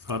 7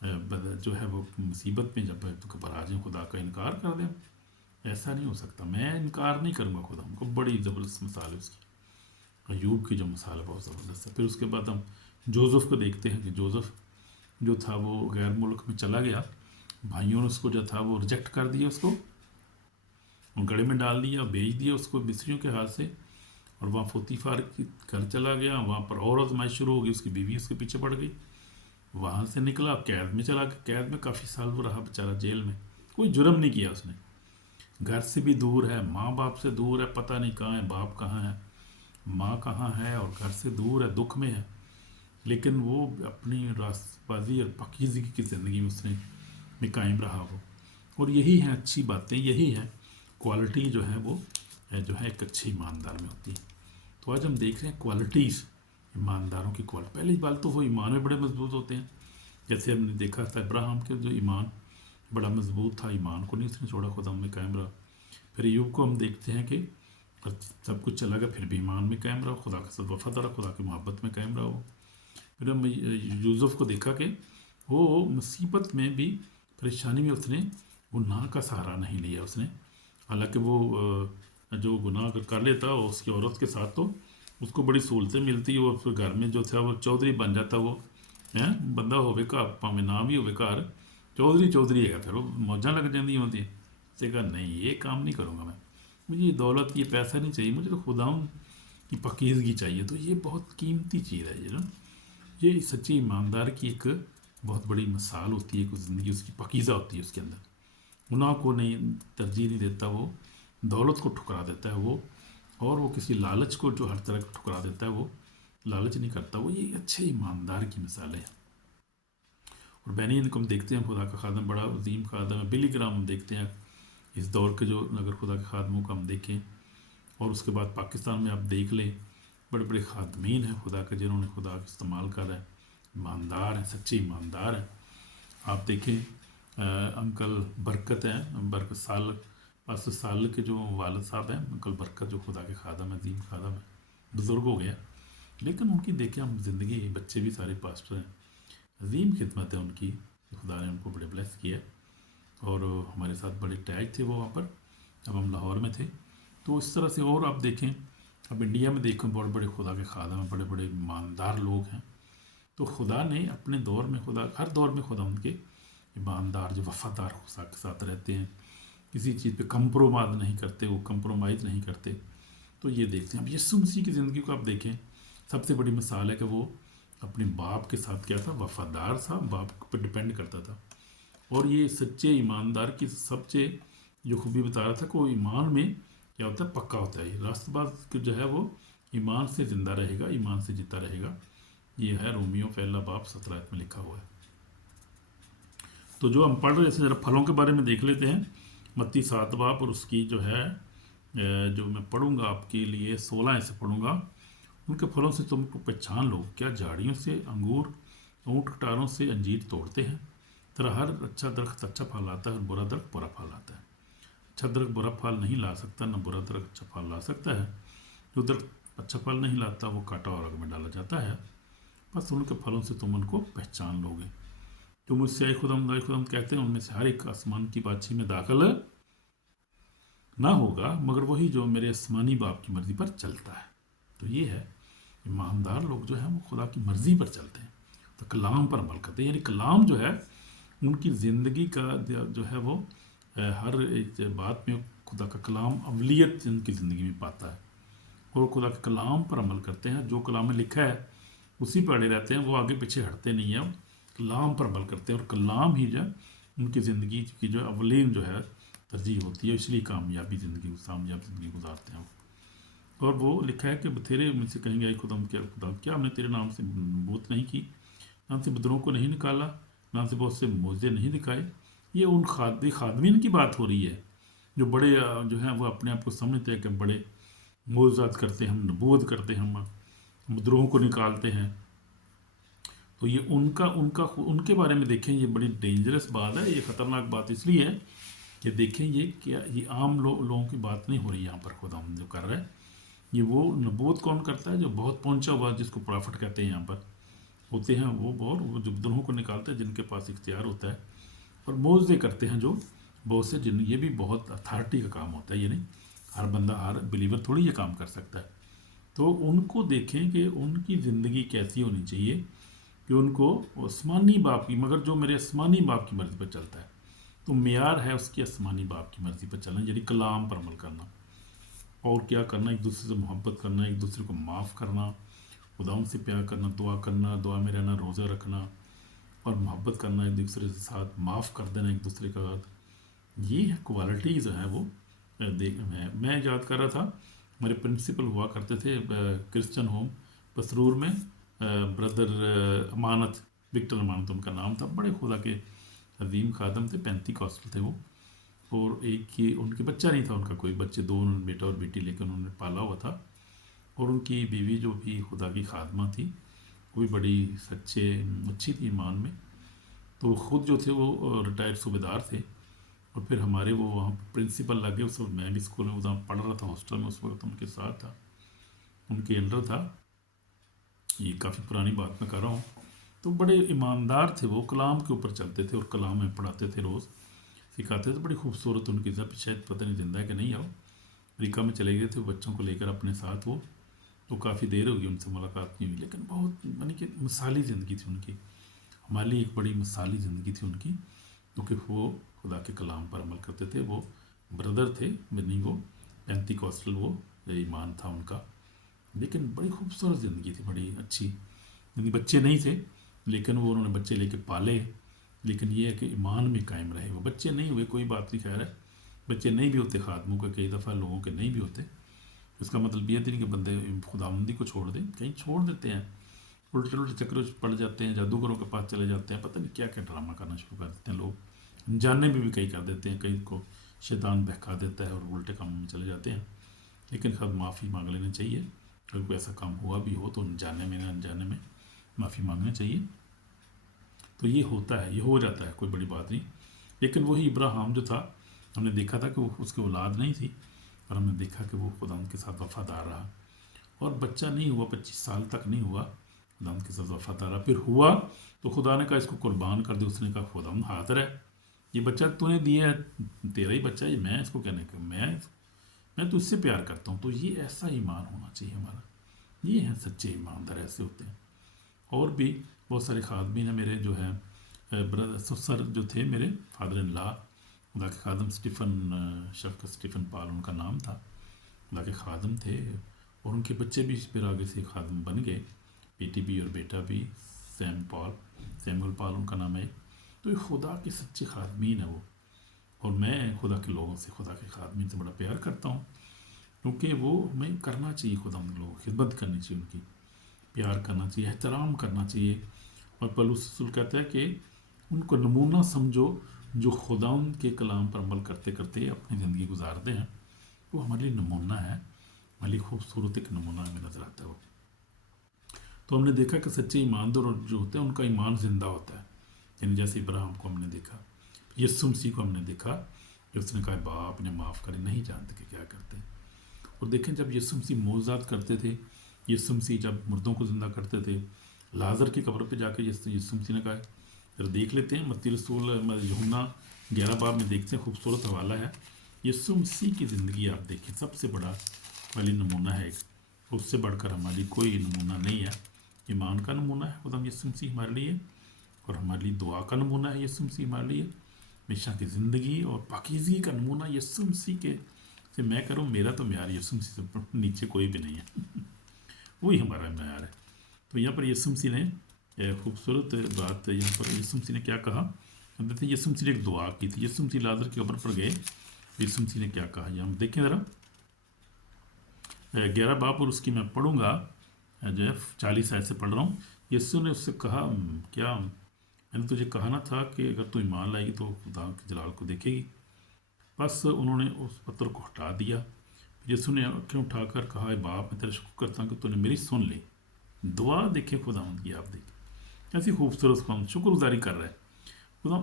جو ہے وہ مصیبت میں جب تو گھبرا جائیں، خدا کا انکار کر دیں. ایسا نہیں ہو سکتا. میں انکار نہیں کروں گا خدا کو. بڑی زبردست مثال ہے اس کی. ایوب کی جو مثال ہے بہت زبردست ہے. پھر اس کے بعد ہم جوزف کو دیکھتے ہیں کہ جوزف جو تھا وہ غیر ملک میں چلا گیا. بھائیوں نے اس کو جو تھا وہ ریجیکٹ کر دیا، اس کو گڑھے میں ڈال دیا، بیچ دیا اس کو مصریوں کے ہاتھ سے. اور وہاں فوتیفار کی گھر چلا گیا. وہاں پر اور آزمائش شروع ہو گئی. اس کی بیوی اس کے پیچھے پڑ گئی. وہاں سے نکلا، قید میں چلا گیا. قید میں کافی سال وہ رہا بیچارہ، جیل میں. کوئی جرم نہیں کیا اس نے. گھر سے بھی دور ہے، ماں باپ سے دور ہے، پتہ نہیں کہاں ہے، باپ کہاں ہے، ماں کہاں ہے، اور گھر سے دور ہے، دکھ میں ہے. لیکن وہ اپنی راست بازی اور پاکیزگی کی زندگی میں اس نے میں قائم رہا وہ. اور یہی ہیں اچھی باتیں، یہی ہیں کوالٹی جو ہے وہ جو ہے ایک اچھے ایماندار میں ہوتی ہے. تو آج ہم دیکھ رہے ہیں کوالٹیز ایمانداروں کی کوالٹی. پہلی بات تو وہ ایمان میں بڑے مضبوط ہوتے ہیں. جیسے ہم نے دیکھا تھا ابراہیم کے جو ایمان بڑا مضبوط تھا، ایمان کو نہیں اس نے چھوڑا، خدا میں قائم رہا. پھر ایوب کو ہم دیکھتے ہیں کہ سب کچھ چلا گیا پھر بھی ایمان میں قائم رہا، خدا کے ساتھ وفادار رہا، خدا کی محبت میں قائم رہا وہ. پھر ہم یوسف کو دیکھا کہ وہ مصیبت میں بھی، پریشانی میں اس نے گناہ کا سہارا نہیں لیا اس نے. حالانکہ وہ جو گناہ کر لیتا اس کی عورت کے ساتھ تو اس کو بڑی سہولتیں ملتی. وہ پھر گھر میں جو تھا وہ چودھری بن جاتا. وہ بندہ ہوے کا پاویں نام ہی ہوے گھر چودھری چودھری ہے. پھر وہ موجاں لگ جاتی ہوتی. اس نے کہا نہیں، یہ کام نہیں کروں گا میں. مجھے یہ دولت، یہ پیسہ نہیں چاہیے، مجھے تو خداؤں کی پاکیزگی چاہیے. تو یہ بہت قیمتی چیز ہے یہ نا. یہ سچی ایماندار کی ایک بہت بڑی مثال ہوتی ہے کہ زندگی اس کی پاکیزہ ہوتی ہے. اس کے اندر گناہ کو نہیں ترجیح نہیں دیتا، وہ دولت کو ٹھکرا دیتا ہے وہ. اور وہ کسی لالچ کو جو ہر طرح کو ٹھکرا دیتا ہے، وہ لالچ نہیں کرتا وہ. یہ اچھے ایماندار کی مثال ہے. اور بہنین کو ہم دیکھتے ہیں خدا کا خادم بڑا عظیم خادم ہے. بلی گرام ہم دیکھتے ہیں اس دور کے جو اگر خدا کے خادموں کو ہم دیکھیں. اور اس کے بعد پاکستان میں آپ دیکھ لیں بڑے بڑے خادمین ہیں خدا کے، جنہوں نے خدا کا استعمال کر رہا ہے، ایماندار ہیں، سچے ایماندار ہیں. آپ دیکھیں انکل برکت ہیں، برکت سال پاسٹر سال کے جو والد صاحب ہیں، انکل برکت جو خدا کے خادم ہیں، عظیم خادم ہیں، بزرگ ہو گیا. لیکن ان کی دیکھیں ہم زندگی، بچے بھی سارے پاسٹر ہیں. عظیم خدمت ہے ان کی، خدا نے ان کو بڑے بلیس کیا. اور ہمارے ساتھ بڑے اٹیچ تھے وہ وہاں پر جب ہم لاہور میں تھے. تو اس طرح سے اور آپ دیکھیں اب انڈیا میں دیکھیں بڑے بڑے خدا کے خادم ہیں، بڑے بڑے ایماندار لوگ ہیں. تو خدا نے اپنے دور میں، خدا ہر دور میں خدا ان کے ایماندار جو وفادار خدا کے ساتھ رہتے ہیں، کسی چیز پہ کمپرومائز نہیں کرتے، وہ کمپرومائز نہیں کرتے. تو یہ دیکھتے ہیں. اب یسوع مسیح کی زندگی کو آپ دیکھیں، سب سے بڑی مثال ہے کہ وہ اپنے باپ کے ساتھ کیا تھا، وفادار تھا، باپ پہ ڈپینڈ کرتا تھا. اور یہ سچے ایماندار کی سب سے جو خوبی بتا رہا تھا کہ وہ ایمان میں کیا ہوتا ہے، پکا ہوتا ہے. راست باز جو ہے وہ ایمان سے زندہ رہے گا، ایمان سے جیتا رہے گا. یہ ہے رومیو پہلا باب 17 میں لکھا ہوا ہے. تو جو ہم پڑھ رہے ہیں ذرا پھلوں کے بارے میں دیکھ لیتے ہیں. متی 7 باب اور اس کی جو ہے جو میں پڑھوں گا آپ کے لیے 16 سے پڑھوں گا. ان کے پھلوں سے تم کو پہچان لو، کیا جھاڑیوں سے انگور، اونٹ کٹاروں سے انجیر توڑتے ہیں؟ طرح ہر اچھا درخت اچھا پھل لاتا ہے اور برا درخت برا پھل لاتا ہے. اچھا درخت برا پھل نہیں لا سکتا، نہ برا درخت اچھا پھل لا سکتا ہے. جو درخت اچھا پھل نہیں لاتا وہ کاٹا اور آگ میں ڈالا جاتا ہے. بس ان کے پھلوں سے تم ان کو پہچان لو گے. جو مجھ سے آئی خدم کہتے ہیں ان میں سے ہر ایک آسمان کی بادشاہی میں داخل نہ ہوگا مگر وہی جو میرے آسمانی باپ کی مرضی پر چلتا ہے. تو یہ ہے ایماندار لوگ جو ہیں وہ خدا کی مرضی پر چلتے ہیں، تو کلام پر عمل کرتے ہیں. یعنی کلام جو ہے ان کی زندگی کا جو ہے وہ ہر ایک بات میں خدا کا کلام اولیت ان کی زندگی میں پاتا ہے. اور خدا کے کلام پر عمل کرتے ہیں. جو کلام میں لکھا ہے اسی پہ اڑے رہتے ہیں، وہ آگے پیچھے ہٹتے نہیں ہیں، کلام پر عمل کرتے ہیں. اور کلام ہی جو ان کی زندگی کی جو اولین جو ہے ترجیح ہوتی ہے، اس لیے کامیاب زندگی گزارتے ہیں. اور وہ لکھا ہے کہ بتھیرے مجھ سے کہیں گے اے خدا کیا ہم نے تیرے نام سے بوت نہیں کی، نام سے بدروں کو نہیں نکالا، نام سے بہت سے معجزے نہیں دکھائے. یہ ان خادمین کی بات ہو رہی ہے جو بڑے جو ہیں وہ اپنے آپ کو سمجھتے ہیں کہ بڑے معجزات کرتے ہیں، ہم نبوت کرتے ہیں، ہم بدروہوں کو نکالتے ہیں. تو یہ ان کے بارے میں دیکھیں، یہ بڑی ڈینجرس بات ہے، یہ خطرناک بات اس لیے ہے کہ دیکھیں یہ عام لوگوں کی بات نہیں ہو رہی یہاں پر. خدا ہم جو کر رہے ہیں یہ وہ نبوت کون کرتا ہے جو بہت پہنچا ہوا، جس کو پرافٹ کہتے ہیں یہاں پر. ہوتے ہیں وہ جو گناہوں کو نکالتے ہیں جن کے پاس اختیار ہوتا ہے، اور معجزے کرتے ہیں جو بہت سے جن، یہ بھی بہت اتھارٹی کا کام ہوتا ہے، یہ نہیں ہر بندہ ہر بلیور تھوڑی یہ کام کر سکتا ہے۔ تو ان کو دیکھیں کہ ان کی زندگی کیسی ہونی چاہیے کہ ان کو آسمانی باپ کی، مگر جو میرے آسمانی باپ کی مرضی پر چلتا ہے، تو معیار ہے اس کی آسمانی باپ کی مرضی پر چلنا، یعنی کلام پر عمل کرنا، اور کیا کرنا، ایک دوسرے سے محبت کرنا، ایک دوسرے کو معاف کرنا، خداؤں سے پیار کرنا، دعا میں رہنا، روزہ رکھنا اور محبت کرنا، ایک دوسرے کے ساتھ معاف کر دینا ایک دوسرے کا ساتھ۔ یہ کوالٹیز ہیں وہ میں یاد کر رہا تھا، ہمارے پرنسپل ہوا کرتے تھے کرسچن ہوم پسرور میں، بردر امانت، وکٹر امانت ان کا نام تھا، بڑے خدا کے عظیم خادم تھے، 35 تھے وہ، اور ایک ہی ان کے بچہ نہیں تھا، ان کا کوئی بچے، دو انہوں نے بیٹا اور بیٹی لے کے انہوں نے پالا ہوا تھا، اور ان کی بیوی جو بھی خدا کی خادمہ تھی وہ بھی بڑی اچھی تھی ایمان میں۔ تو خود جو تھے وہ ریٹائر صوبے دار تھے، اور پھر ہمارے وہ وہاں پرنسپل لگے، اس وقت میں بھی اسکول میں وہاں پڑھ رہا تھا، ہاسٹل میں اس وقت ان کے ساتھ تھا، ان کے انڈر تھا، یہ کافی پرانی بات میں کر رہا ہوں۔ تو بڑے ایماندار تھے وہ، کلام کے اوپر چلتے تھے اور کلام میں پڑھاتے تھے، روز سکھاتے تھے، بڑی خوبصورت ان کی ذات، شاید پتہ نہیں زندہ ہے کہ نہیں، امریکہ میں چلے گئے تھے بچوں کو لے کر اپنے ساتھ وہ، تو کافی دیر ہوگی ان سے ملاقات نہیں ہوئی، لیکن بہت یعنی کہ مثالی زندگی تھی ان کی، ہمارے لیے ایک بڑی مثالی زندگی تھی ان کی، کیونکہ وہ خدا کے کلام پر عمل کرتے تھے۔ وہ بردر تھے، نہیں وہ پینتی کوسٹل وہ ایمان تھا ان کا، لیکن بڑی خوبصورت زندگی تھی، بڑی اچھی، یعنی بچے نہیں تھے لیکن وہ انہوں نے بچے لے کے پالے، لیکن یہ ہے کہ ایمان میں قائم رہے، وہ بچے نہیں ہوئے کوئی بات نہیں، خیر ہے، بچے نہیں بھی ہوتے خادموں کے، کئی دفعہ لوگوں کے نہیں بھی ہوتے، اس کا مطلب یہ نہیں کہ بندے خداوندی کو چھوڑ دیں، کہیں چھوڑ دیتے ہیں، الٹے چکروں پڑ جاتے ہیں، جادوگروں کے پاس چلے جاتے ہیں، پتہ نہیں کیا کیا ڈرامہ کرنا شروع کر دیتے ہیں لوگ، جاننے میں بھی کئی کر دیتے ہیں، کئی کو شیطان بہکا دیتا ہے اور الٹے کاموں میں چلے جاتے ہیں، لیکن خود معافی مانگ لینا چاہیے، اگر کوئی ایسا کام ہوا بھی ہو تو جاننے میں نہ انجانے میں معافی مانگنا چاہیے۔ تو یہ ہوتا ہے، یہ ہو جاتا ہے، کوئی بڑی بات نہیں، لیکن وہی ابراہیم جو تھا، ہم نے دیکھا تھا کہ وہ اس کی اولاد نہیں تھی، اور ہم نے دیکھا کہ وہ خدا کے ساتھ وفادار رہا، اور بچہ نہیں ہوا، 25 سال تک نہیں ہوا، خدا کے ساتھ وفادار رہا، پھر ہوا تو خدا نے کہا اس کو قربان کر دے، اس نے کہا خدا حاضر ہے، یہ بچہ تو نے دیا ہے، تیرا ہی بچہ ہے، میں اس کو کہنے کا میں تو اس سے پیار کرتا ہوں۔ تو یہ ایسا ایمان ہونا چاہیے ہمارا، یہ ہیں سچے ایماندار، ایسے ہوتے ہیں۔ اور بھی بہت سارے خادمین ہیں میرے، جو ہیں سسر جو تھے میرے فادر ان لا، خدا کے خادم شفقت اسٹیفن پال ان کا نام تھا، خدا کے خادم تھے، اور ان کے بچے بھی پھر آگے سے خادم بن گئے، بیٹی بھی اور بیٹا بھی، سیمول پال ان کا نام ہے۔ تو یہ خدا کے سچے خادمین ہیں وہ، اور میں خدا کے لوگوں سے، خدا کے خادمین سے بڑا پیار کرتا ہوں، کیونکہ وہ ہمیں کرنا چاہیے، خدا ان لوگوں کی خدمت کرنی چاہیے، ان کی پیار کرنا چاہیے، احترام کرنا چاہیے، اور پولس رسول کہتا ہے کہ ان کو نمونہ سمجھو جو خدا ان کے کلام پر عمل کرتے کرتے اپنی زندگی گزارتے ہیں، وہ ہمارے لیے نمونہ ہے، ہمارے لیے خوبصورت ایک نمونہ ہمیں نظر آتا ہے وہ۔ تو ہم نے دیکھا کہ سچے ایماندار جو ہوتے ہیں ان کا ایمان زندہ ہوتا ہے، یعنی جیسے ابراہیم کو ہم نے دیکھا، یسوع مسیح کو ہم نے دیکھا کہ اس نے کہا باپ نے معاف کرے، نہیں جانتے کہ کیا کرتے ہیں۔ اور دیکھیں جب یسوع مسیح معجزات کرتے تھے، یسوع مسیح جب مردوں کو زندہ کرتے تھے، لازر کی قبر پہ جا کے یسوع مسیح نے کہا، ذرا دیکھ لیتے ہیں، متی رسول یوحنا 11 باب میں دیکھتے ہیں، خوبصورت حوالہ ہے، یسوع مسیح کی زندگی آپ دیکھیں، سب سے بڑا والی نمونہ ہے، اس سے بڑھ کر ہماری کوئی نمونہ نہیں ہے، ایمان کا نمونہ ہے خدا یسوع مسیح ہمارے لیے، اور ہمارے لیے دعا کا نمونہ ہے یسوع مسیح ہمارے لیے، ہمیشہ کی زندگی اور پاکیزگی کا نمونہ یسوع مسیح کے سے میں کروں، میرا تو معیار یسوع مسیح سے نیچے کوئی بھی نہیں ہے، وہی ہمارا معیار ہے۔ تو یہاں پر یسوع مسیح نے خوبصورت بات، یہاں پر یسوع مسیح نے کیا کہا، یسوع مسیح نے ایک دعا کی تھی، یسوع مسیح لازر کی قبر پر گئے، یسوع مسیح نے کیا کہا، یہاں ہم دیکھیں ذرا 11 باب، اور اس کی میں پڑھوں گا جو ہے 40 آیت سے پڑھ رہا ہوں۔ یسوع نے اس سے کہا، کیا میں نے تجھے کہا نہ تھا کہ اگر تو ایمان لائے گی تو خدا کے جلال کو دیکھے گی؟ بس انہوں نے اس پتھر کو ہٹا دیا، یسوع نے آنکھیں اٹھا کر کہا، اے باپ میں تیرا شکر کرتا ہوں کہ تو نے میری سن لی، دعا دیکھیں خدا کی، آپ دیکھیں کیسی خوبصورت خدا شکر گزاری کر رہا ہے خدا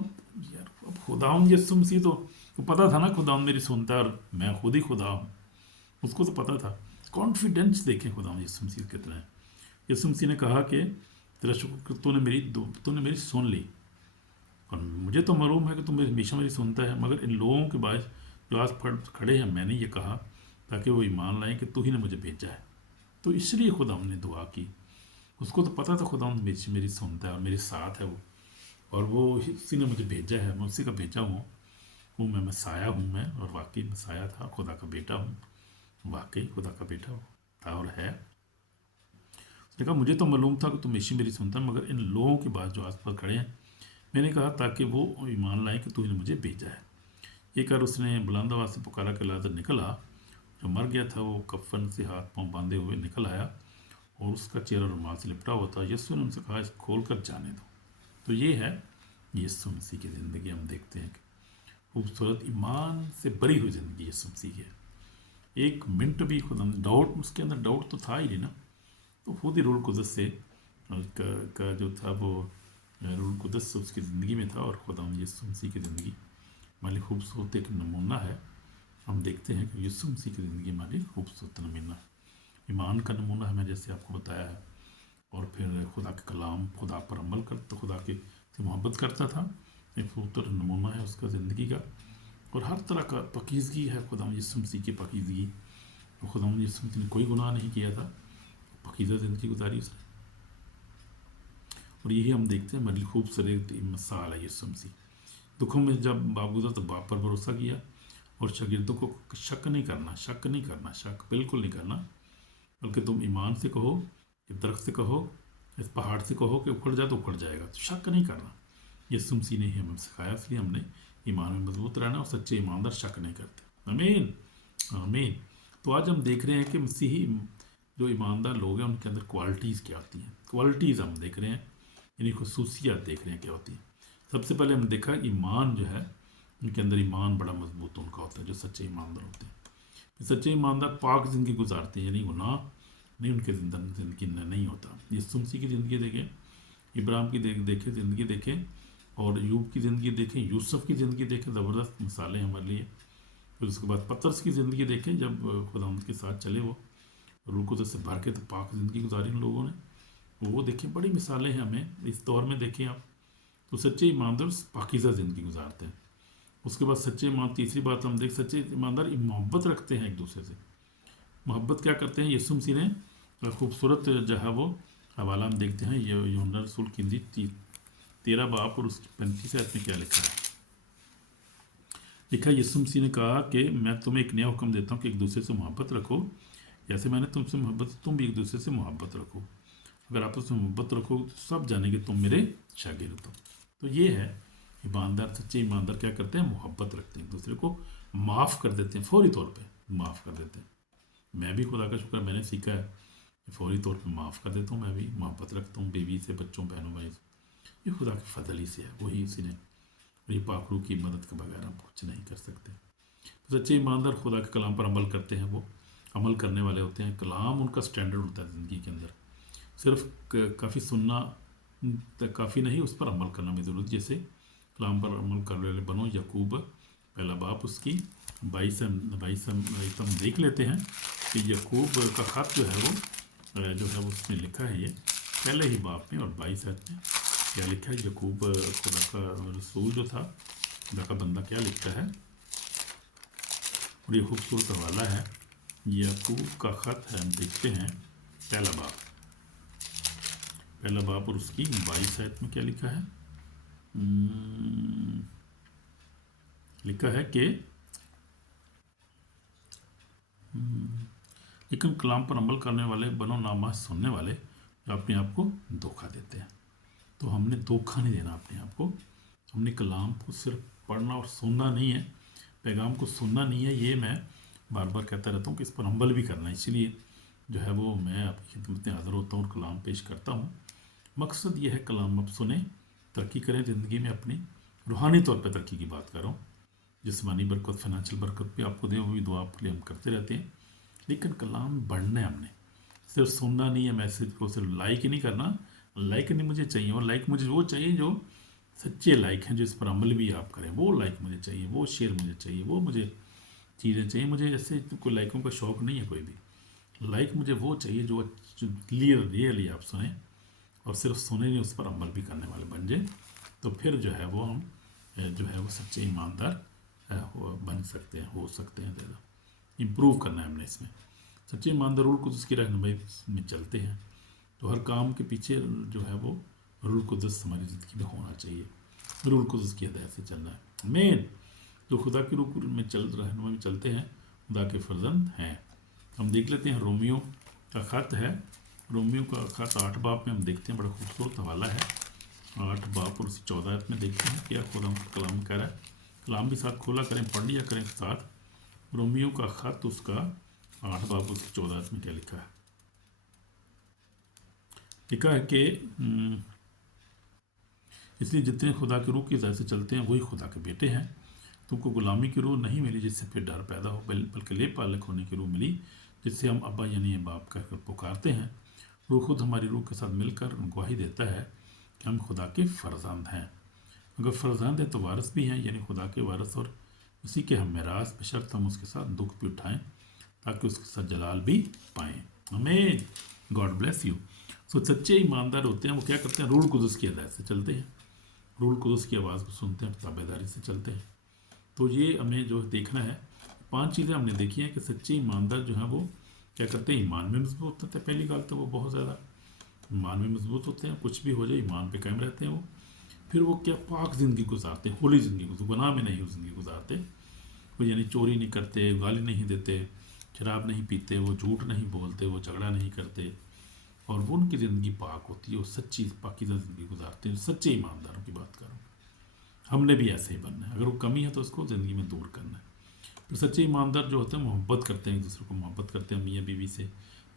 یار، اب خدا یسوع مسیح تو پتہ تھا نا خدا میری سنتا ہے اور میں خود ہی خدا ہوں، اس کو تو پتہ تھا، کانفیڈنس دیکھیں خدا یسوع مسیح کتنا ہے۔ یسوع مسیح نے کہا کہ تیرا شکر کہ تو نے میری سن لی، اور مجھے تو معلوم ہے کہ تم ہمیشہ میری سنتا ہے، مگر ان لوگوں کے باعث جو آج کھڑے ہیں میں نے یہ کہا تاکہ وہ ایمان لائیں کہ تو ہی نے مجھے بھیجا ہے۔ تو اس لیے خدا نے دعا کی، اس کو تو پتہ تھا خدا میری سنتا ہے اور میرے ساتھ ہے وہ، اور وہ اسی نے مجھے بھیجا ہے، میں اسی کا بھیجا ہوں، میں مسایہ ہوں میں، اور واقعی مسایہ تھا، خدا کا بیٹا ہوں، واقعی خدا کا بیٹا تھا اور ہے۔ اس نے کہا مجھے تو معلوم تھا کہ تم ہمیشہ میری سنتا ہے، مگر ان لوگوں کے بعد جو آس پاس کھڑے ہیں میں نے کہا تاکہ وہ ایمان لائیں کہ تو ہی نے مجھے بھیجا ہے۔ یہ کر اس نے بلند آواز سے پکارا کہ لازر نکلا، جو مر گیا تھا وہ کفن سے ہاتھ پاؤں باندھے ہوئے نکل آیا، اور اس کا چہرہ رومال سے لپٹا ہوا تھا۔ یسوع نے ان سے کہا اس کھول کر جانے دو۔ تو یہ ہے یسوع مسیح کی زندگی، ہم دیکھتے ہیں کہ خوبصورت ایمان سے بری ہوئی زندگی یسوع مسیح کی ہے۔ ایک منٹ بھی خدا ڈاؤٹ، اس کے اندر ڈاؤٹ تو تھا ہی نہیں نا، تو خود ہی روح القدس سے کا جو تھا وہ روح القدس اس کی زندگی میں تھا، اور خدا یسوع مسیح کی زندگی ہماری خوبصورت ایک نمونہ ہے۔ ہم دیکھتے ہیں کہ یسوع مسیح کی زندگی ہماری خوبصورت نمونہ ہے، ایمان کا نمونہ ہے، میں جیسے آپ کو بتایا ہے، اور پھر خدا کے کلام، خدا پر عمل کرتا، خدا کے سے محبت کرتا تھا، ایک خوبصورت نمونہ ہے اس کا زندگی کا، اور ہر طرح کا پاکیزگی ہے خدا یسوع مسیح کی پاکیزگی، اور خدا یسوع مسیح نے کوئی گناہ نہیں کیا تھا، پاکیزہ زندگی گزاری اس نے، اور یہی ہم دیکھتے ہیں ہماری خوبصورت مثال ہے یسوع مسیح۔ دکھوں میں جب باپ گزرا تو باپ پر بھروسہ کیا، اور شاگردوں کو شک نہیں کرنا، شک بالکل نہیں کرنا، بلکہ تم ایمان سے کہو، اس درخت سے کہو، اس پہاڑ سے کہو کہ اکھڑ جائے تو اکھڑ جائے گا، تو شک نہیں کرنا۔ یسوع مسیح نے ہمیں سکھایا، اس لیے ہم نے ایمان میں مضبوط رہنا، اور سچے ایماندار شک نہیں کرتے۔ آمین آمین۔ تو آج ہم دیکھ رہے ہیں کہ مسیحی جو ایماندار لوگ ہیں ان کے اندر کوالٹیز کیا ہوتی ہیں، کوالٹیز ہم دیکھ رہے ہیں، یعنی خصوصیات دیکھ رہے ہیں کیا ہوتی ہیں۔ سب سے پہلے ہم دیکھا ایمان جو ہے ان کے اندر ایمان بڑا مضبوط ان کا ہوتا ہے، جو سچے ایماندار ہوتے ہیں۔ سچے ایماندار پاک زندگی گزارتے ہیں، یعنی گناہ نہیں ان کے زندگی نہیں ہوتا۔ یسوع مسیح کی زندگی دیکھیں، ابراہیم کی دیکھیں زندگی دیکھیں، اور ایوب کی زندگی دیکھیں، یوسف کی زندگی دیکھیں، زبردست مثالیں ہمارے لیے۔ پھر اس کے بعد پطرس کی زندگی دیکھیں، جب خدا ان کے ساتھ چلے، وہ روح القدس سے بھر کے تو پاک زندگی گزاری ان لوگوں نے، وہ دیکھیں، بڑی مثالیں ہیں ہمیں اس دور میں دیکھیں آپ۔ تو سچے ایماندار پاکیزہ زندگی گزارتے ہیں۔ اس کے بعد سچے ایمان، تیسری بات ہم سچے ایماندار محبت رکھتے ہیں ایک دوسرے سے۔ محبت کیا کرتے ہیں؟ یسوع مسیح نے خوبصورت جو ہے وہ حوالہ ہم دیکھتے ہیں، یوحنا رسول کی انجیل 13 باب اور اس کی 35 آیت میں کیا لکھا ہے؟ لکھا یسوع مسیح نے کہا کہ میں تمہیں ایک نیا حکم دیتا ہوں کہ ایک دوسرے سے محبت رکھو، جیسے میں نے تم سے محبت، تم بھی ایک دوسرے سے محبت رکھو۔ اگر آپس میں محبت رکھو تو سب جانیں گے تم میرے شاگرد ہو۔ تو یہ ہے ایماندار، سچے ایماندار کیا کرتے ہیں؟ محبت رکھتے ہیں، ایک دوسرے کو معاف کر دیتے ہیں، فوری طور پہ معاف کر دیتے ہیں۔ میں بھی خدا کا شکر میں نے سیکھا ہے کہ فوری طور پہ معاف کر دیتا ہوں، میں بھی محبت رکھتا ہوں بیوی سے، بچوں، بہنوں، بھائی سے۔ یہ خدا کے فضل ہی سے ہے، وہی اسی نے، میری پاک روح کی مدد کے بغیر ہم کچھ نہیں کر سکتے۔ تو سچے ایماندار خدا کے کلام پر عمل کرتے ہیں، وہ عمل کرنے والے ہوتے ہیں، کلام ان کا سٹینڈرڈ ہوتا ہے زندگی کے اندر۔ صرف کافی سننا کافی نہیں، اس پر عمل کرنا بھی ضرورت، جیسے کلام پر عمل کرنے والے بنو۔ یعقوب پہلا باب اس کی 22 ہم دیکھ لیتے ہیں کہ یعقوب کا خط جو ہے وہ اس میں لکھا ہے، یہ پہلے ہی باب میں اور 22 آیت میں کیا لکھا ہے؟ یعقوب خدا کا رسول جو تھا، خدا کا بندہ، کیا لکھتا ہے؟ اور یہ خوبصورت حوالہ ہے، یعقوب کا خط ہے، ہم دیکھتے ہیں پہلا باب اور اس کی 22 آیت میں کیا لکھا ہے؟ لکھا ہے کہ لیکن کلام پر عمل کرنے والے بنو، نامحض سننے والے جو اپنے آپ کو دھوکہ دیتے ہیں۔ تو ہم نے دھوکہ نہیں دینا اپنے آپ کو، ہم نے کلام کو صرف پڑھنا اور سننا نہیں ہے، پیغام کو سننا نہیں ہے، یہ میں بار بار کہتا رہتا ہوں کہ اس پر عمل بھی کرنا ہے۔ اسی لیے جو ہے وہ میں آپ کی خدمت میں حاضر ہوتا ہوں اور کلام پیش کرتا ہوں۔ مقصد یہ ہے کلام اب سنیں، ترقی کریں زندگی میں اپنی، روحانی طور پہ ترقی کی بات کر رہا ہوں، جسمانی برکت، فائنینشیل برکت بھی آپ کو دیں، وہ بھی دعا آپ کے لیے ہم کرتے رہتے ہیں، لیکن کلام بڑھنا ہے ہم نے، صرف سننا نہیں ہے، میسیج کو صرف لائک ہی نہیں کرنا، لائک نہیں مجھے چاہیے، اور لائک مجھے وہ چاہیے جو سچے لائک ہیں، جو اس پر عمل بھی آپ کریں، وہ لائک مجھے چاہیے، وہ شیئر مجھے چاہیے، وہ مجھے چیزیں چاہیے، مجھے ایسے کوئی لائکوں کا شوق نہیں ہے کوئی بھی، لائک مجھے وہ چاہیے جو ریئلی آپ سنیں اور صرف سنے نہیں، اس پر عمل بھی کرنے والے بن جائیں، تو پھر جو ہے وہ ہم جو ہے وہ سچے ایماندار بن سکتے ہیں، ہو سکتے ہیں. زیادہ امپروو کرنا ہے ہم نے اس میں. سچے ایماندار روح القدس کی رہنمائی میں چلتے ہیں، تو ہر کام کے پیچھے جو ہے وہ روح القدس ہماری زندگی میں ہونا چاہیے، روح القدس کی ہدایت سے چلنا ہے. مین جو خدا کی روح میں رہنمائی میں چلتے ہیں خدا کے فرزند ہیں. ہم دیکھ لیتے ہیں رومیو کا خط ہے، رومیو کا خط 8 باب میں ہم دیکھتے ہیں، بڑا خوبصورت حوالہ ہے. 8 باب اور 14 آیت میں دیکھتے ہیں کیا خدا کا کلام کہہ رہا ہے. کلام بھی ساتھ کھولا کریں، پڑھ لیا کریں ساتھ. رومیو کا خط اس کا 8 باب اور 14 آیت میں کیا لکھا ہے. لکھا ہے کہ اس لیے جتنے خدا کی روح کی ہدایت سے چلتے ہیں وہی خدا کے بیٹے ہیں. تم کو غلامی کی روح نہیں ملی جس سے پھر ڈر پیدا ہو، بلکہ لے پالک ہونے کی روح ملی جس سے ہم ابا یعنی باپ کہہ کر پکارتے ہیں. روح خود ہماری روح کے ساتھ مل کر گواہی دیتا ہے کہ ہم خدا کے فرزند ہیں. اگر فرزند ہیں تو وارث بھی ہیں، یعنی خدا کے وارث، اور اسی کے ہم میراث، بشرط ہم اس کے ساتھ دکھ بھی اٹھائیں تاکہ اس کے ساتھ جلال بھی پائیں. آمین. God bless you. سو سچے ایماندار ہوتے ہیں وہ کیا کرتے ہیں؟ روح القدس کی ہدایت سے چلتے ہیں، روح القدس کی آواز کو سنتے ہیں، تابع داری سے چلتے ہیں. تو یہ ہمیں جو دیکھنا ہے. 5 چیزیں ہم نے دیکھی ہیں کہ سچے ایماندار جو ہیں وہ کیا کرتے ہیں؟ ایمان میں مضبوط ہوتے ہیں. پہلی بات تو وہ بہت زیادہ ایمان میں مضبوط ہوتے ہیں، کچھ بھی ہو جائے ایمان پہ قائم رہتے ہیں وہ. پھر وہ کیا پاک زندگی گزارتے ہیں، ہولی زندگی گزارتے، گناہ میں نہیں وہ زندگی گزارتے. وہ یعنی چوری نہیں کرتے، گالی نہیں دیتے، شراب نہیں پیتے، وہ جھوٹ نہیں بولتے، وہ جھگڑا نہیں کرتے، اور وہ ان کی زندگی پاک ہوتی ہے. وہ سچی پاکیزہ زندگی گزارتے ہیں. سچے ایمانداروں کی بات کروں، ہم نے بھی ایسے ہی بننا ہے. اگر وہ کمی ہے تو اس کو زندگی میں دور کرنا ہے. پھر سچے ایماندار جو ہوتے ہیں محبت کرتے ہیں، ایک دوسرے کو محبت کرتے ہیں، میاں بیوی سے،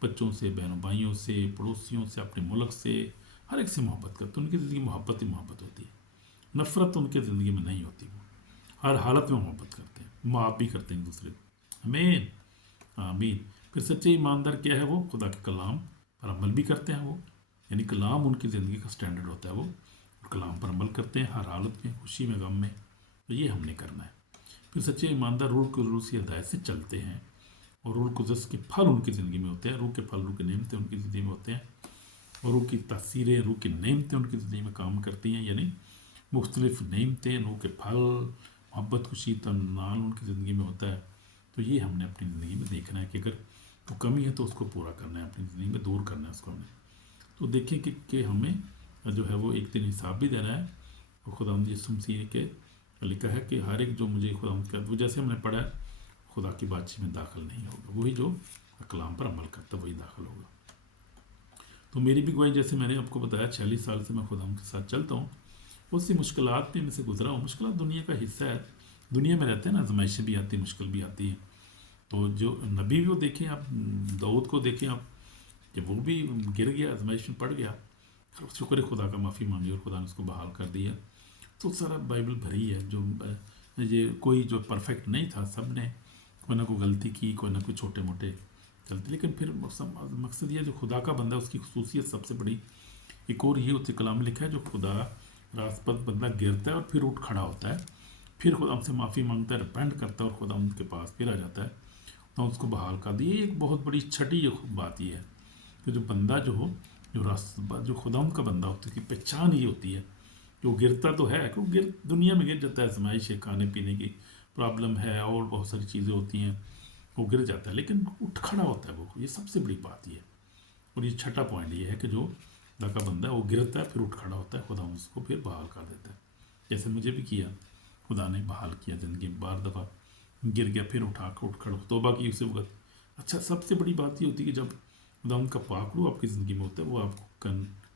بچوں سے، بہنوں بھائیوں سے، پڑوسیوں سے، اپنے ملک سے، ہر ایک سے محبت کرتے ہیں. ان کی زندگی محبت ہی محبت ہوتی ہے. نفرت ان کے زندگی میں نہیں ہوتی. وہ ہر حالت میں محبت کرتے ہیں، معاف بھی کرتے ہیں ایک دوسرے کو. آمین آمین. پھر سچے ایماندار کیا ہے؟ وہ خدا کے کلام پر عمل بھی کرتے ہیں. وہ یعنی کلام ان کی زندگی کا سٹینڈرڈ ہوتا ہے، وہ کلام پر عمل کرتے ہیں ہر حالت میں، خوشی میں، غم میں. تو یہ ہم نے کرنا ہے. پھر سچے ایماندار روح القدس کی ہدایت سے چلتے ہیں، اور روح القدس کے پھل ان کی زندگی میں ہوتے ہیں. روح کے پھل، روح کے نعمتیں ان کی زندگی میں ہوتے ہیں، اور روح کی تاثیریں، روح کی نعمتیں ان کی زندگی میں کام کرتی ہیں. یعنی مختلف نعمتیں، روح کے پھل، محبت، خوشی، اطمینان ان کی زندگی میں ہوتا ہے. تو یہ ہم نے اپنی زندگی میں دیکھنا ہے کہ اگر تو کمی ہے تو اس کو پورا کرنا ہے، اپنی زندگی میں دور کرنا ہے اس کو ہمیں. تو دیکھیں کہ ہمیں جو ہے وہ ایک دن حساب بھی دینا ہے. اور خدا یسوع مسیح کے لکھا ہے کہ ہر ایک جو مجھے خدا کا، وہ جیسے ہم نے پڑھا ہے، خدا کی بادشاہی میں داخل نہیں ہوگا. وہی جو کلام پر عمل کرتا وہی داخل ہوگا. تو میری بھی گواہی، جیسے میں نے آپ کو بتایا 46 سال سے میں خدا کے ساتھ چلتا ہوں. بہت سی مشکلات میں سے گزرا ہوں. مشکلات دنیا کا حصہ ہے، دنیا میں رہتے ہیں نا، آزمائشیں بھی آتی ہیں، مشکل بھی آتی ہیں. تو جو نبی بھی وہ دیکھیں آپ، داؤد کو دیکھیں آپ کہ وہ بھی گر گیا، آزمائش میں پڑ گیا. شکر ہے خدا کا، معافی مانگی اور خدا نے اس کو بحال کر دیا. تو سارا بائبل بھری ہے. جو یہ کوئی جو پرفیکٹ نہیں تھا، سب نے کوئی نہ کوئی غلطی کی، کوئی نہ کوئی چھوٹے موٹے غلطی. لیکن پھر مقصد یہ جو خدا کا بندہ، اس کی خصوصیت سب سے بڑی ایک اور یہ ہوتی، کلام میں لکھا ہے، جو خدا راست پر بندہ گرتا ہے اور پھر اٹھ کھڑا ہوتا ہے، پھر خدا ہم سے معافی مانگتا ہے، ریپینٹ کرتا ہے، اور خدا ان کے پاس پھر آ جاتا ہے تو اس کو بحال کر دی. ایک بہت بڑی چھٹی بات یہ ہے کہ جو بندہ جو ہو، جو خدا ان کا بندہ ہوتا ہے، اس کی پہچان یہ ہوتی ہے کہ وہ گرتا تو ہے، کہ وہ دنیا میں گر جاتا ہے، آزمائش ہے، کھانے پینے کی پرابلم ہے، اور بہت ساری چیزیں ہوتی ہیں، وہ گر جاتا ہے، لیکن اٹھ کھڑا ہوتا ہے. وہ یہ سب سے بڑی بات یہ ہے. اور یہ چھٹا پوائنٹ یہ ہے کہ جو خدا کا بندہ ہے وہ گرتا ہے، پھر اٹھ کھڑا ہوتا ہے، خدا اس کو پھر بحال کر دیتا ہے. جیسے مجھے بھی کیا، خدا نے بحال کیا زندگی میں. بار دفعہ گر گیا، پھر اٹھ کھڑا، توبہ کی اسی وقت. اچھا، سب سے بڑی بات یہ ہوتی ہے کہ جب خدا ان کا پاک روح آپ کی زندگی میں ہوتا ہے، وہ آپ کو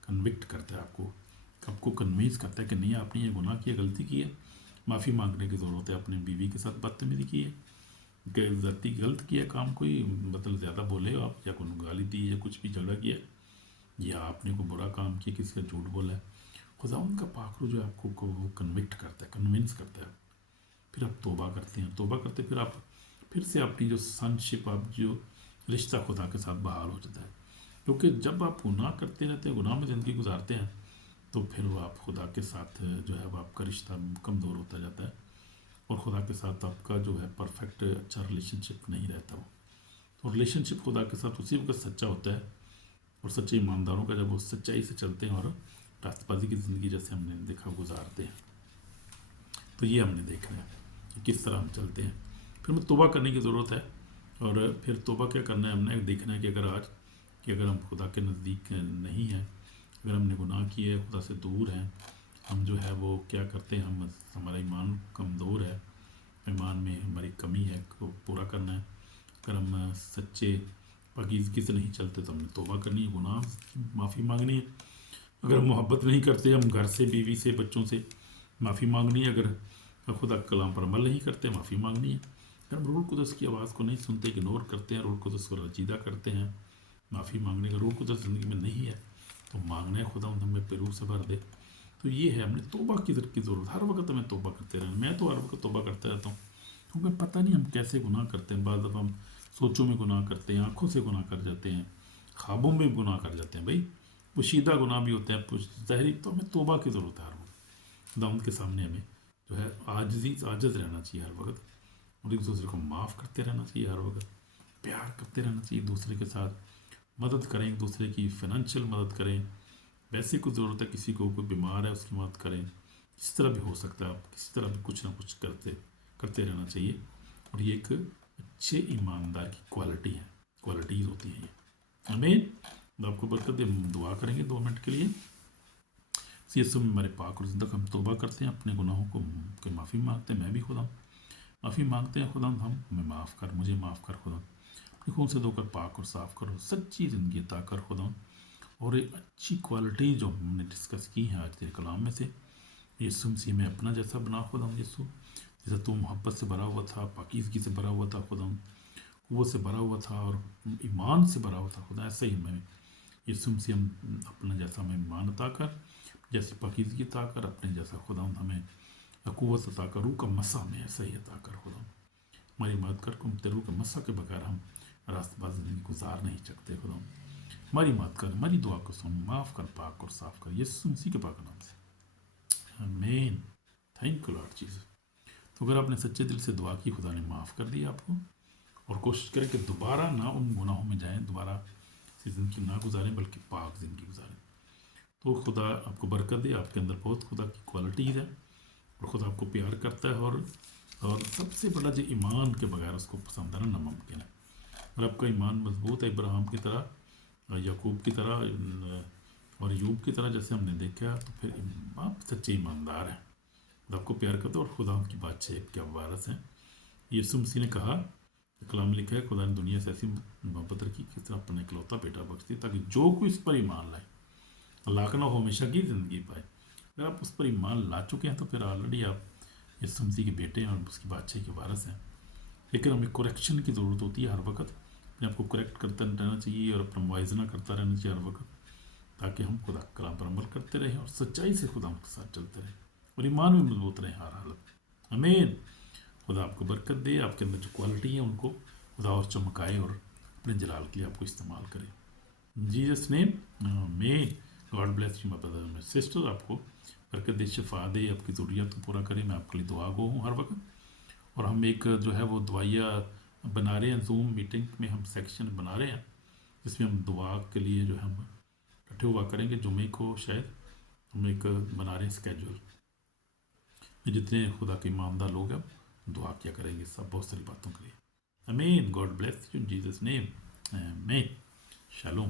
کنوکٹ کرتا ہے، آپ کو کنوینس کرتا ہے کہ نہیں، آپ نے یہ گناہ کیا، غلطی کی ہے، معافی مانگنے کی ضرورت ہے. اپنی بیوی کے ساتھ بدتمیزی کی ہے، کہ ذاتی غلط کیا کام، کوئی مطلب زیادہ بولے آپ، یا کوئی گالی دی، یا کچھ بھی جھگڑا کیا، یا آپ نے کوئی برا کام کیا، کسی کا جھوٹ بولا ہے. خدا ان کا پاک روح جو آپ کو کنوکٹ کرتا ہے، کنونس کرتا ہے. پھر آپ توبہ کرتے ہیں، توبہ کرتے پھر آپ پھر سے اپنی جو سنشپ، آپ جو رشتہ خدا کے ساتھ بحال ہو جاتا ہے. کیونکہ جب آپ گناہ کرتے رہتے ہیں، گناہ میں زندگی گزارتے ہیں، تو پھر وہ آپ خدا کے ساتھ جو ہے وہ آپ کا رشتہ کمزور ہوتا جاتا ہے، اور خدا کے ساتھ آپ کا جو ہے پرفیکٹ اچھا ریلیشن شپ نہیں رہتا. وہ تو ریلیشن شپ خدا کے ساتھ اسی وقت سچا ہوتا ہے اور سچے ایمانداروں کا جب وہ سچائی سے چلتے ہیں اور راست بازی کی زندگی جیسے ہم نے دیکھا گزارتے ہیں، تو یہ ہم نے دیکھنا ہے کہ کس طرح ہم چلتے ہیں۔ پھر ہمیں توبہ کرنے کی ضرورت ہے، اور پھر توبہ کیا کرنا ہے، ہم نے دیکھنا ہے کہ اگر ہم خدا کے نزدیک نہیں ہیں، اگر ہم نے گناہ کیے، خدا سے دور ہیں، ہم جو ہے وہ کیا کرتے ہیں، ہمارا ایمان کمزور ہے، ایمان میں ہماری کمی ہے، کو پورا کرنا ہے۔ اگر ہم سچے پاکیزگی سے نہیں چلتے تو ہم نے توبہ کرنی ہے، گناہ کی معافی مانگنی ہے۔ اگر ہم محبت نہیں کرتے، ہم گھر سے، بیوی سے، بچوں سے، معافی مانگنی ہے۔ اگر خدا کے کلام پر عمل نہیں کرتے، معافی مانگنی ہے۔ اگر ہم روح القدس کی آواز کو نہیں سنتے، اگنور کرتے ہیں، روح القدس کو رنجیدہ کرتے ہیں، معافی مانگنے کا روح القدس زندگی میں نہیں ہے تو مانگنا ہے خدا ہمیں روح سے بھر دے۔ تو یہ ہے ہم نے توبہ کی ضرورت، ہر وقت ہمیں توبہ کرتے رہنا۔ میں تو ہر وقت توبہ کرتا رہتا ہوں، کیونکہ پتہ نہیں ہم کیسے گناہ کرتے ہیں۔ بعض دفعہ ہم سوچوں میں گناہ کرتے ہیں، آنکھوں سے گناہ کر جاتے ہیں، خوابوں میں گناہ کر جاتے ہیں، بھائی پوشیدہ گناہ بھی ہوتے ہیں، ظاہری۔ تو ہمیں توبہ کی ضرورت ہے ہر وقت، خدا کے سامنے ہمیں جو ہے عاجز رہنا چاہیے ہر وقت، اور ایک دوسرے کو معاف کرتے رہنا چاہیے ہر وقت، پیار کرتے رہنا چاہیے ایک دوسرے کے ساتھ، مدد کریں ایک دوسرے کی، فائنینشیل مدد کریں، ویسے کوئی ضرورت ہے کسی کو، کوئی بیمار ہے اس کی مدد کریں، جس طرح بھی ہو سکتا ہے آپ کسی طرح بھی کچھ نہ کچھ کرتے رہنا چاہیے۔ اور یہ ایک اچھے ایماندار کی کوالٹیز ہوتی ہیں یہ۔ آمین۔ آپ کو برکت دے۔ دعا کریں گے 2 منٹ کے لیے۔ یسوع میں ہمارے پاک اور زندہ ہم توبہ کرتے ہیں، اپنے گناہوں کو کہ معافی مانگتے ہیں، میں بھی خدا معافی مانگتے ہیں، خدا ہمیں معاف کر، مجھے معاف کر خدا، اپنے خون سے دھو کر پاک اور صاف کرو، سچی زندگی عطا کر خدا، اور ایک اچھی کوالٹی جو ہم نے ڈسکس کی ہیں آج تیرے کلام میں سے، یسوع مسیح میں اپنا جیسا بنا خدا، یسوع جیسا تو محبت سے بھرا ہوا تھا، پاکیزگی سے بھرا ہوا تھا خدا، قوت سے بھرا ہوا تھا اور ایمان سے بھرا ہوا تھا خدا، ایسا ہی میں یسوع مسیح ہم اپنا جیسا ہمیں ایمان عطا کر، جیسی پاکیزگی عطا کر، اپنے جیسا خدا ہمیں قوت عطا کر، روح کا مسا ہمیں ایسا ہی عطا کر خدا، ہماری مدد کر، ہم تیرے روح کے مسا کے بغیر ہم راست باز زندگی گزار نہیں سکتے خدا، ہماری مدد کر، ہماری دعا کو سن، معاف کر، پاک اور صاف کر، یسوع مسیح کے پاک نام سے آمین۔ Thank you lord Jesus. تو اگر آپ نے سچے دل سے دعا کی، خدا نے معاف کر دیا آپ کو، اور کوشش کریں کہ دوبارہ نہ ان گناہوں میں جائیں، دوبارہ سی زندگی نہ گزاریں بلکہ پاک زندگی گزاریں۔ تو خدا آپ کو برکت دے، آپ کے اندر بہت خدا کی کوالٹیز ہے، اور خدا آپ کو پیار کرتا ہے، اور سب سے بڑا جو ایمان کے بغیر اس کو پسند کرنا ناممکن ہے۔ اور آپ کا ایمان مضبوط ہے ابراہیم کی طرح، یعقوب کی طرح، اور ایوب کی طرح، جیسے ہم نے دیکھا، تو پھر آپ سچے ایماندار ہیں، آپ کو پیار کرتے ہیں، اور خدا کی بادشاہت کے وارث ہیں۔ یسوع مسیح نے کہا، کلام لکھا ہے، خدا نے دنیا سے ایسی محبت رکھی کہ اس طرح اپنا اکلوتا بیٹا بخش دی، تاکہ جو کوئی اس پر ایمان لائے ہلاک نہ ہو، ہمیشہ کی زندگی پائے۔ اگر آپ اس پر ایمان لا چکے ہیں تو پھر آلریڈی آپ یسوع مسیح کے بیٹے ہیں اور اس کی بادشاہی کے وارث ہیں۔ لیکن ہمیں کریکشن کی ضرورت ہوتی ہے ہر وقت، اپنے آپ کو کریکٹ کرتا رہنا چاہیے اور اپنا موازنہ کرتا رہنا چاہیے ہر وقت، تاکہ ہم خدا کلام پر عمل کرتے رہیں اور سچائی سے خدا کے ساتھ چلتے رہیں اور ایمان میں مضبوط رہیں ہر حالت۔ آمین۔ خدا آپ کو برکت دے، آپ کے اندر جو کوالٹی ہیں ان کو خدا اور چمکائے، اور اپنے جلال کے لیے آپ کو استعمال کرے۔ جیسس نیم آمین۔ God bless you my brother my sister. آپ کو برکت دے، شفا دے، آپ کی ضروریات کو پورا کرے۔ میں آپ کے لیے دعا گو ہوں ہر وقت، اور ہم ایک جو ہے وہ دعائیہ بنا رہے ہیں، زوم میٹنگ میں ہم سیکشن بنا رہے ہیں جس میں ہم دعا کے لیے جو ہم اکٹھے ہوا کریں گے۔ جمعے کو شاید ہم ایک بنا رہے ہیں اسکیجول، جتنے خدا کے ایماندار لوگ ہیں دعا کیا کریں گے، سب بہت ساری باتوں کے لیے۔ آمین۔ God bless you in Jesus name, آمین۔ شالوم۔